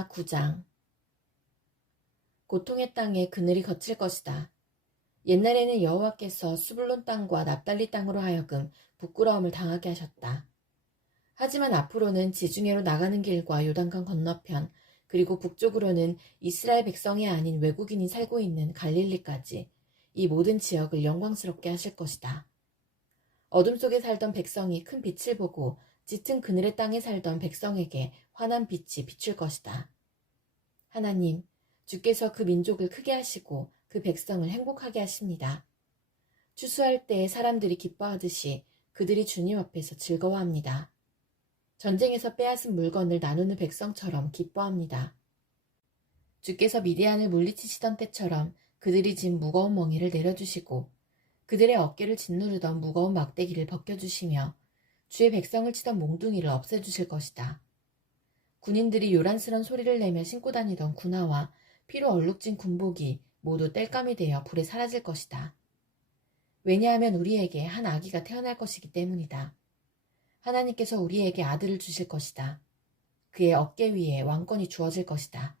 이사야 9장. 고통의 땅에 그늘이 걷힐 것이다. 옛날에는 여호와께서 스불론 땅과 납달리 땅으로 하여금 부끄러움을 당하게 하셨다. 하지만 앞으로는 지중해로 나가는 길과 요단강 건너편, 그리고 북쪽으로는 이스라엘 백성이 아닌 외국인이 살고 있는 갈릴리까지 이 모든 지역을 영광스럽게 하실 것이다. 어둠 속에 살던 백성이 큰 빛을 보고 짙은 그늘의 땅에 살던 백성에게 환한 빛이 비출 것이다. 하나님, 주께서 그 민족을 크게 하시고 그 백성을 행복하게 하십니다. 추수할 때 사람들이 기뻐하듯이 그들이 주님 앞에서 즐거워합니다. 전쟁에서 빼앗은 물건을 나누는 백성처럼 기뻐합니다. 주께서 미디안을 물리치시던 때처럼 그들이 진 무거운 멍에를 내려주시고 그들의 어깨를 짓누르던 무거운 막대기를 벗겨주시며 주의 백성을 치던 몽둥이를 없애주실 것이다. 군인들이 요란스런 소리를 내며 신고 다니던 군화와 피로 얼룩진 군복이 모두 땔감이 되어 불에 사라질 것이다. 왜냐하면 우리에게 한 아기가 태어날 것이기 때문이다. 하나님께서 우리에게 아들을 주실 것이다. 그의 어깨 위에 왕권이 주어질 것이다.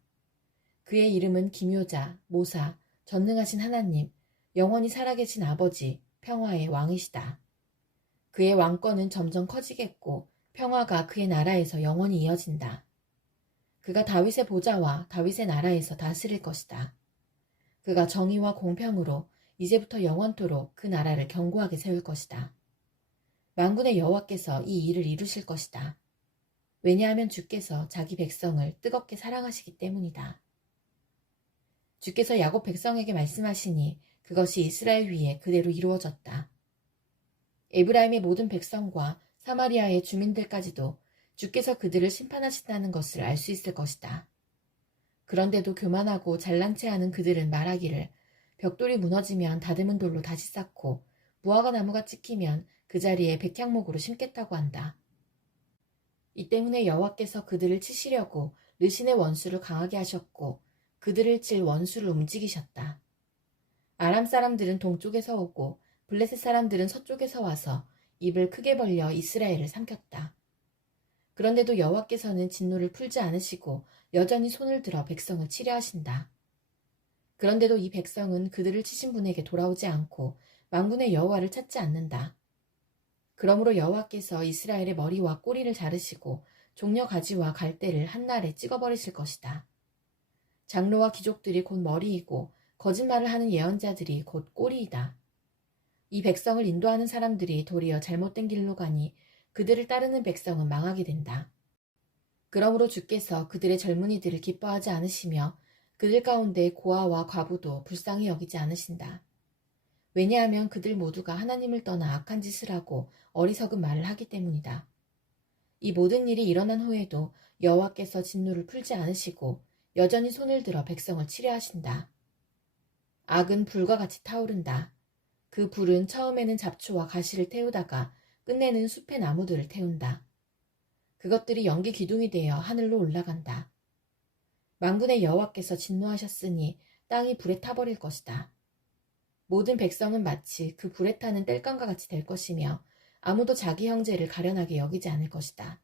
그의 이름은 기묘자, 모사, 전능하신 하나님, 영원히 살아계신 아버지, 평화의 왕이시다. 그의 왕권은 점점 커지겠고 평화가 그의 나라에서 영원히 이어진다. 그가 다윗의 보좌와 다윗의 나라에서 다스릴 것이다. 그가 정의와 공평으로 이제부터 영원토록 그 나라를 견고하게 세울 것이다. 만군의 여호와께서 이 일을 이루실 것이다. 왜냐하면 주께서 자기 백성을 뜨겁게 사랑하시기 때문이다. 주께서 야곱 백성에게 말씀하시니 그것이 이스라엘 위에 그대로 이루어졌다. 에브라임의 모든 백성과 사마리아의 주민들까지도 주께서 그들을 심판하신다는 것을 알 수 있을 것이다. 그런데도 교만하고 잘난 체하는 그들은 말하기를 벽돌이 무너지면 다듬은 돌로 다시 쌓고 무화과 나무가 찍히면 그 자리에 백향목으로 심겠다고 한다. 이 때문에 여호와께서 그들을 치시려고 르신의 원수를 강하게 하셨고 그들을 칠 원수를 움직이셨다. 아람 사람들은 동쪽에서 오고 블레셋 사람들은 서쪽에서 와서 입을 크게 벌려 이스라엘을 삼켰다. 그런데도 여호와께서는 진노를 풀지 않으시고 여전히 손을 들어 백성을 치려 하신다. 그런데도 이 백성은 그들을 치신 분에게 돌아오지 않고 만군의 여호와를 찾지 않는다. 그러므로 여호와께서 이스라엘의 머리와 꼬리를 자르시고 종려 가지와 갈대를 한날에 찍어버리실 것이다. 장로와 귀족들이 곧 머리이고 거짓말을 하는 예언자들이 곧 꼬리이다. 이 백성을 인도하는 사람들이 도리어 잘못된 길로 가니 그들을 따르는 백성은 망하게 된다. 그러므로 주께서 그들의 젊은이들을 기뻐하지 않으시며 그들 가운데 고아와 과부도 불쌍히 여기지 않으신다. 왜냐하면 그들 모두가 하나님을 떠나 악한 짓을 하고 어리석은 말을 하기 때문이다. 이 모든 일이 일어난 후에도 여호와께서 진노를 풀지 않으시고 여전히 손을 들어 백성을 치려 하신다. 악은 불과 같이 타오른다. 그 불은 처음에는 잡초와 가시를 태우다가 끝내는 숲의 나무들을 태운다. 그것들이 연기 기둥이 되어 하늘로 올라간다. 만군의 여호와께서 진노하셨으니 땅이 불에 타버릴 것이다. 모든 백성은 마치 그 불에 타는 땔감과 같이 될 것이며 아무도 자기 형제를 가련하게 여기지 않을 것이다.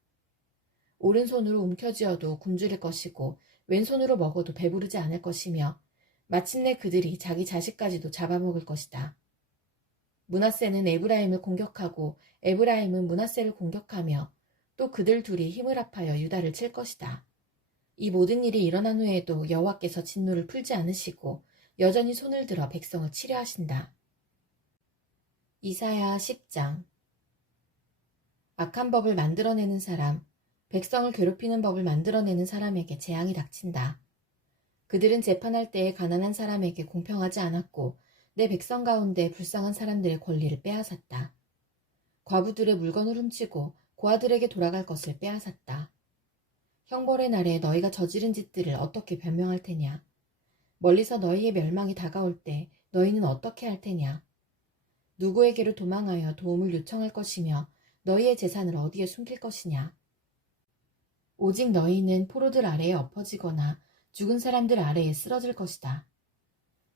오른손으로 움켜쥐어도 굶주릴 것이고 왼손으로 먹어도 배부르지 않을 것이며 마침내 그들이 자기 자식까지도 잡아먹을 것이다. 므낫세는 에브라임을 공격하고 에브라임은 므낫세를 공격하며 또 그들 둘이 힘을 합하여 유다를 칠 것이다. 이 모든 일이 일어난 후에도 여호와께서 진노를 풀지 않으시고 여전히 손을 들어 백성을 치려 하신다. 이사야 10장. 악한 법을 만들어내는 사람, 백성을 괴롭히는 법을 만들어내는 사람에게 재앙이 닥친다. 그들은 재판할 때에 가난한 사람에게 공평하지 않았고 내 백성 가운데 불쌍한 사람들의 권리를 빼앗았다. 과부들의 물건을 훔치고 고아들에게 돌아갈 것을 빼앗았다. 형벌의 날에 너희가 저지른 짓들을 어떻게 변명할 테냐? 멀리서 너희의 멸망이 다가올 때 너희는 어떻게 할 테냐? 누구에게로 도망하여 도움을 요청할 것이며 너희의 재산을 어디에 숨길 것이냐? 오직 너희는 포로들 아래에 엎어지거나 죽은 사람들 아래에 쓰러질 것이다.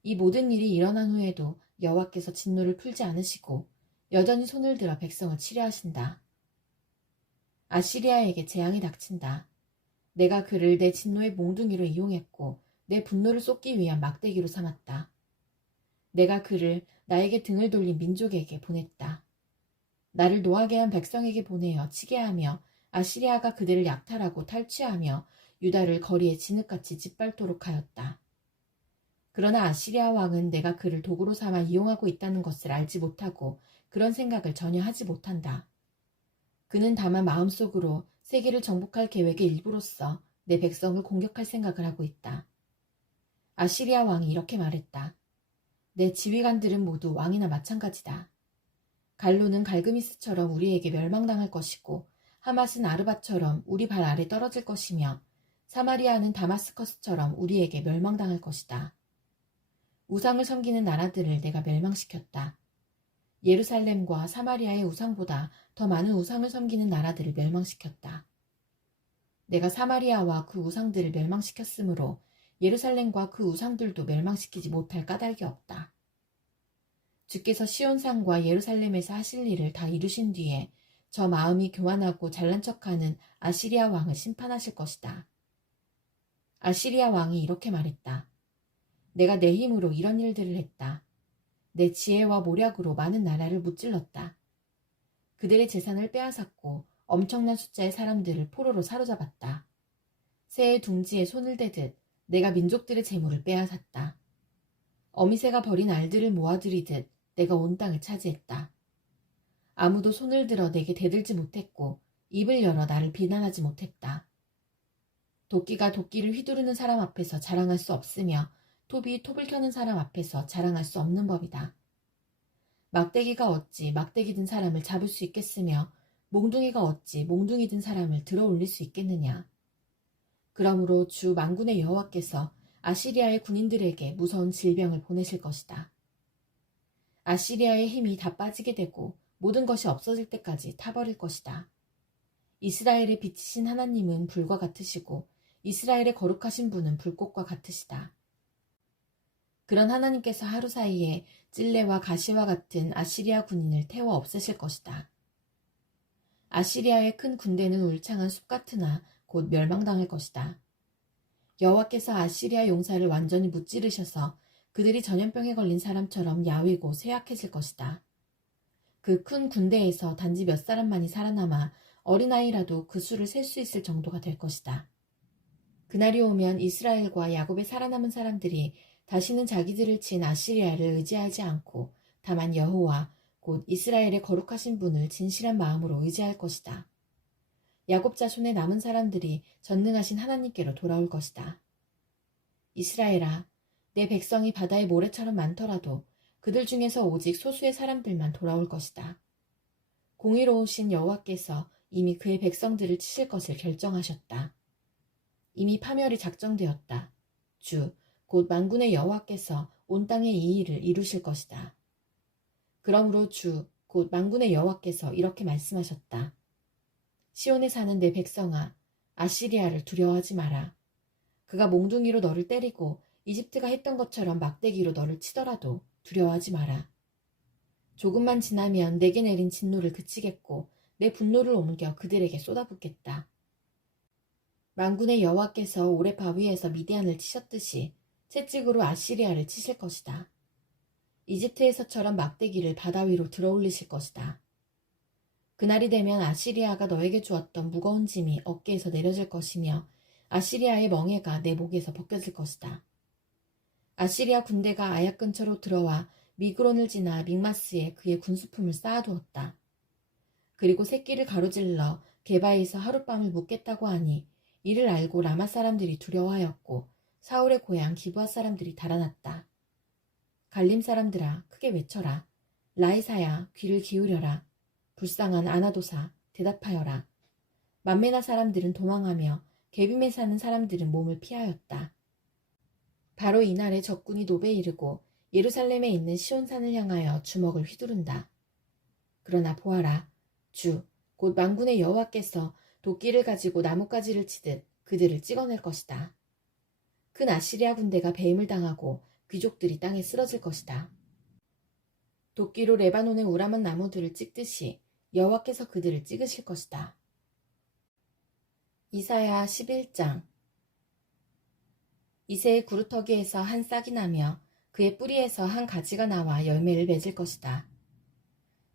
이 모든 일이 일어난 후에도 여호와께서 진노를 풀지 않으시고 여전히 손을 들어 백성을 치려 하신다. 아시리아에게 재앙이 닥친다. 내가 그를 내 진노의 몽둥이로 이용했고 내 분노를 쏟기 위한 막대기로 삼았다. 내가 그를 나에게 등을 돌린 민족에게 보냈다. 나를 노하게 한 백성에게 보내어 치게 하며 아시리아가 그들을 약탈하고 탈취하며 유다를 거리에 진흙같이 짓밟도록 하였다. 그러나 아시리아 왕은 내가 그를 도구로 삼아 이용하고 있다는 것을 알지 못하고 그런 생각을 전혀 하지 못한다. 그는 다만 마음속으로 세계를 정복할 계획의 일부로서 내 백성을 공격할 생각을 하고 있다. 아시리아 왕이 이렇게 말했다. 내 지휘관들은 모두 왕이나 마찬가지다. 갈로는 갈그미스처럼 우리에게 멸망당할 것이고 하맛은 아르바처럼 우리 발 아래 떨어질 것이며 사마리아는 다마스커스처럼 우리에게 멸망당할 것이다. 우상을 섬기는 나라들을 내가 멸망시켰다. 예루살렘과 사마리아의 우상보다 더 많은 우상을 섬기는 나라들을 멸망시켰다. 내가 사마리아와 그 우상들을 멸망시켰으므로 예루살렘과 그 우상들도 멸망시키지 못할 까닭이 없다. 주께서 시온산과 예루살렘에서 하실 일을 다 이루신 뒤에 저 마음이 교만하고 잘난 척하는 아시리아 왕을 심판하실 것이다. 아시리아 왕이 이렇게 말했다. 내가 내 힘으로 이런 일들을 했다. 내 지혜와 모략으로 많은 나라를 무찔렀다. 그들의 재산을 빼앗았고 엄청난 숫자의 사람들을 포로로 사로잡았다. 새의 둥지에 손을 대듯 내가 민족들의 재물을 빼앗았다. 어미새가 버린 알들을 모아들이듯 내가 온 땅을 차지했다. 아무도 손을 들어 내게 대들지 못했고 입을 열어 나를 비난하지 못했다. 도끼가 도끼를 휘두르는 사람 앞에서 자랑할 수 없으며 톱이 톱을 켜는 사람 앞에서 자랑할 수 없는 법이다. 막대기가 어찌 막대기 든 사람을 잡을 수 있겠으며 몽둥이가 어찌 몽둥이 든 사람을 들어 올릴 수 있겠느냐. 그러므로 주 만군의 여호와께서 아시리아의 군인들에게 무서운 질병을 보내실 것이다. 아시리아의 힘이 다 빠지게 되고 모든 것이 없어질 때까지 타버릴 것이다. 이스라엘의 빛이신 하나님은 불과 같으시고 이스라엘의 거룩하신 분은 불꽃과 같으시다. 그런 하나님께서 하루 사이에 찔레와 가시와 같은 아시리아 군인을 태워 없애실 것이다. 아시리아의 큰 군대는 울창한 숲 같으나 곧 멸망당할 것이다. 여호와께서 아시리아 용사를 완전히 무찌르셔서 그들이 전염병에 걸린 사람처럼 야위고 쇠약해질 것이다. 그 큰 군대에서 단지 몇 사람만이 살아남아 어린아이라도 그 수를 셀 수 있을 정도가 될 것이다. 그날이 오면 이스라엘과 야곱의 살아남은 사람들이 다시는 자기들을 친 아시리아를 의지하지 않고 다만 여호와 곧 이스라엘의 거룩하신 분을 진실한 마음으로 의지할 것이다. 야곱 자손의 남은 사람들이 전능하신 하나님께로 돌아올 것이다. 이스라엘아, 내 백성이 바다의 모래처럼 많더라도 그들 중에서 오직 소수의 사람들만 돌아올 것이다. 공의로우신 여호와께서 이미 그의 백성들을 치실 것을 결정하셨다. 이미 파멸이 작정되었다. 주, 곧 만군의 여호와께서 온 땅의 이 일을 이루실 것이다. 그러므로 주, 곧 만군의 여호와께서 이렇게 말씀하셨다. 시온에 사는 내 백성아, 아시리아를 두려워하지 마라. 그가 몽둥이로 너를 때리고 이집트가 했던 것처럼 막대기로 너를 치더라도 두려워하지 마라. 조금만 지나면 내게 내린 진노를 그치겠고 내 분노를 옮겨 그들에게 쏟아붓겠다. 만군의 여호와께서 오레 바위에서 미디안을 치셨듯이 채찍으로 아시리아를 치실 것이다. 이집트에서처럼 막대기를 바다 위로 들어올리실 것이다. 그날이 되면 아시리아가 너에게 주었던 무거운 짐이 어깨에서 내려질 것이며 아시리아의 멍에가 내 목에서 벗겨질 것이다. 아시리아 군대가 아약 근처로 들어와 미그론을 지나 믹마스에 그의 군수품을 쌓아두었다. 그리고 새끼를 가로질러 게바에서 하룻밤을 묵겠다고 하니 이를 알고 라마 사람들이 두려워하였고 사울의 고향 기브아 사람들이 달아났다. 갈림 사람들아 크게 외쳐라. 라이사야 귀를 기울여라. 불쌍한 아나도사 대답하여라. 만메나 사람들은 도망하며 게빔에 사는 사람들은 몸을 피하였다. 바로 이날에 적군이 노베에 이르고 예루살렘에 있는 시온산을 향하여 주먹을 휘두른다. 그러나 보아라. 주, 곧 만군의 여호와께서 도끼를 가지고 나뭇가지를 치듯 그들을 찍어낼 것이다. 큰 아시리아 군대가 배임을 당하고 귀족들이 땅에 쓰러질 것이다. 도끼로 레바논의 우람한 나무들을 찍듯이 여호와께서 그들을 찍으실 것이다. 이사야 11장. 이새의 구루터기에서 한 싹이 나며 그의 뿌리에서 한 가지가 나와 열매를 맺을 것이다.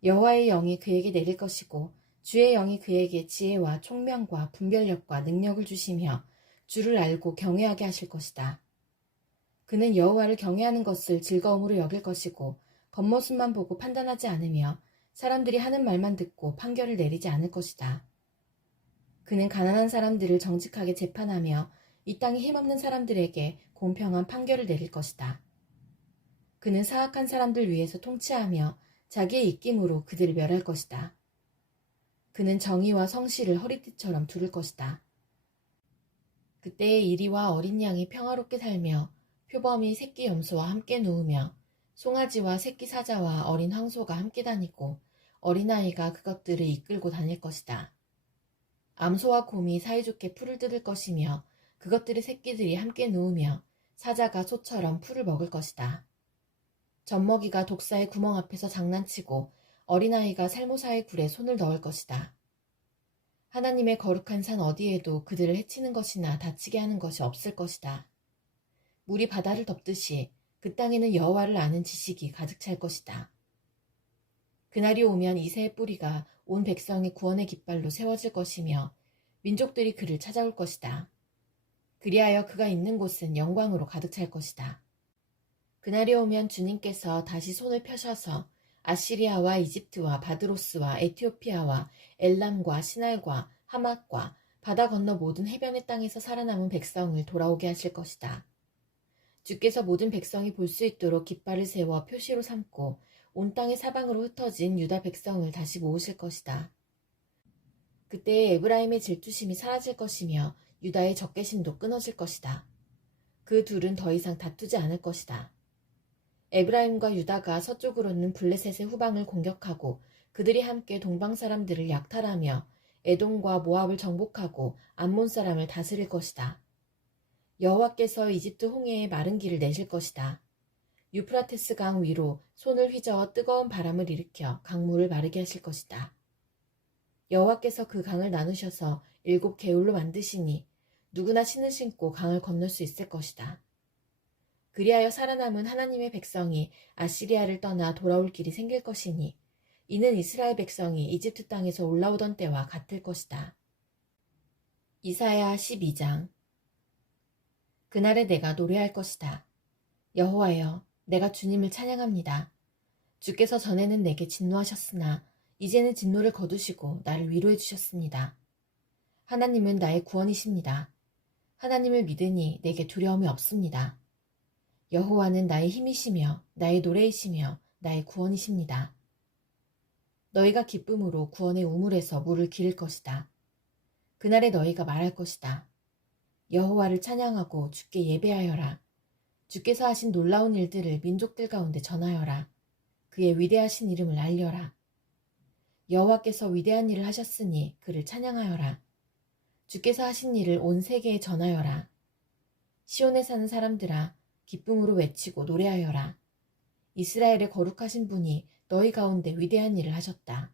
여호와의 영이 그에게 내릴 것이고 주의 영이 그에게 지혜와 총명과 분별력과 능력을 주시며 주를 알고 경외하게 하실 것이다. 그는 여호와를 경외하는 것을 즐거움으로 여길 것이고 겉모습만 보고 판단하지 않으며 사람들이 하는 말만 듣고 판결을 내리지 않을 것이다. 그는 가난한 사람들을 정직하게 재판하며 이 땅에 힘없는 사람들에게 공평한 판결을 내릴 것이다. 그는 사악한 사람들 위에서 통치하며 자기의 입김으로 그들을 멸할 것이다. 그는 정의와 성실을 허리띠처럼 두를 것이다. 그때의 이리와 어린 양이 평화롭게 살며 표범이 새끼 염소와 함께 누우며 송아지와 새끼 사자와 어린 황소가 함께 다니고 어린아이가 그것들을 이끌고 다닐 것이다. 암소와 곰이 사이좋게 풀을 뜯을 것이며 그것들의 새끼들이 함께 누우며 사자가 소처럼 풀을 먹을 것이다. 젖먹이가 독사의 구멍 앞에서 장난치고 어린아이가 살모사의 굴에 손을 넣을 것이다. 하나님의 거룩한 산 어디에도 그들을 해치는 것이나 다치게 하는 것이 없을 것이다. 물이 바다를 덮듯이 그 땅에는 여호와를 아는 지식이 가득 찰 것이다. 그날이 오면 이새의 뿌리가 온 백성의 구원의 깃발로 세워질 것이며 민족들이 그를 찾아올 것이다. 그리하여 그가 있는 곳은 영광으로 가득 찰 것이다. 그날이 오면 주님께서 다시 손을 펴셔서 아시리아와 이집트와 바드로스와 에티오피아와 엘람과 시날과 하맛과 바다 건너 모든 해변의 땅에서 살아남은 백성을 돌아오게 하실 것이다. 주께서 모든 백성이 볼 수 있도록 깃발을 세워 표시로 삼고 온 땅의 사방으로 흩어진 유다 백성을 다시 모으실 것이다. 그때 에브라임의 질투심이 사라질 것이며 유다의 적개심도 끊어질 것이다. 그 둘은 더 이상 다투지 않을 것이다. 에브라임과 유다가 서쪽으로는 블레셋의 후방을 공격하고 그들이 함께 동방 사람들을 약탈하며 에돔과 모압을 정복하고 암몬 사람을 다스릴 것이다. 여호와께서 이집트 홍해에 마른 길을 내실 것이다. 유프라테스 강 위로 손을 휘저어 뜨거운 바람을 일으켜 강물을 마르게 하실 것이다. 여호와께서 그 강을 나누셔서 7 개울로 만드시니 누구나 신을 신고 강을 건널 수 있을 것이다. 그리하여 살아남은 하나님의 백성이 아시리아를 떠나 돌아올 길이 생길 것이니 이는 이스라엘 백성이 이집트 땅에서 올라오던 때와 같을 것이다. 이사야 12장. 그날에 내가 노래할 것이다. 여호와여, 내가 주님을 찬양합니다. 주께서 전에는 내게 진노하셨으나 이제는 진노를 거두시고 나를 위로해 주셨습니다. 하나님은 나의 구원이십니다. 하나님을 믿으니 내게 두려움이 없습니다. 여호와는 나의 힘이시며 나의 노래이시며 나의 구원이십니다. 너희가 기쁨으로 구원의 우물에서 물을 기를 것이다. 그날에 너희가 말할 것이다. 여호와를 찬양하고 주께 예배하여라. 주께서 하신 놀라운 일들을 민족들 가운데 전하여라. 그의 위대하신 이름을 알려라. 여호와께서 위대한 일을 하셨으니 그를 찬양하여라. 주께서 하신 일을 온 세계에 전하여라. 시온에 사는 사람들아, 기쁨으로 외치고 노래하여라. 이스라엘의 거룩하신 분이 너희 가운데 위대한 일을 하셨다.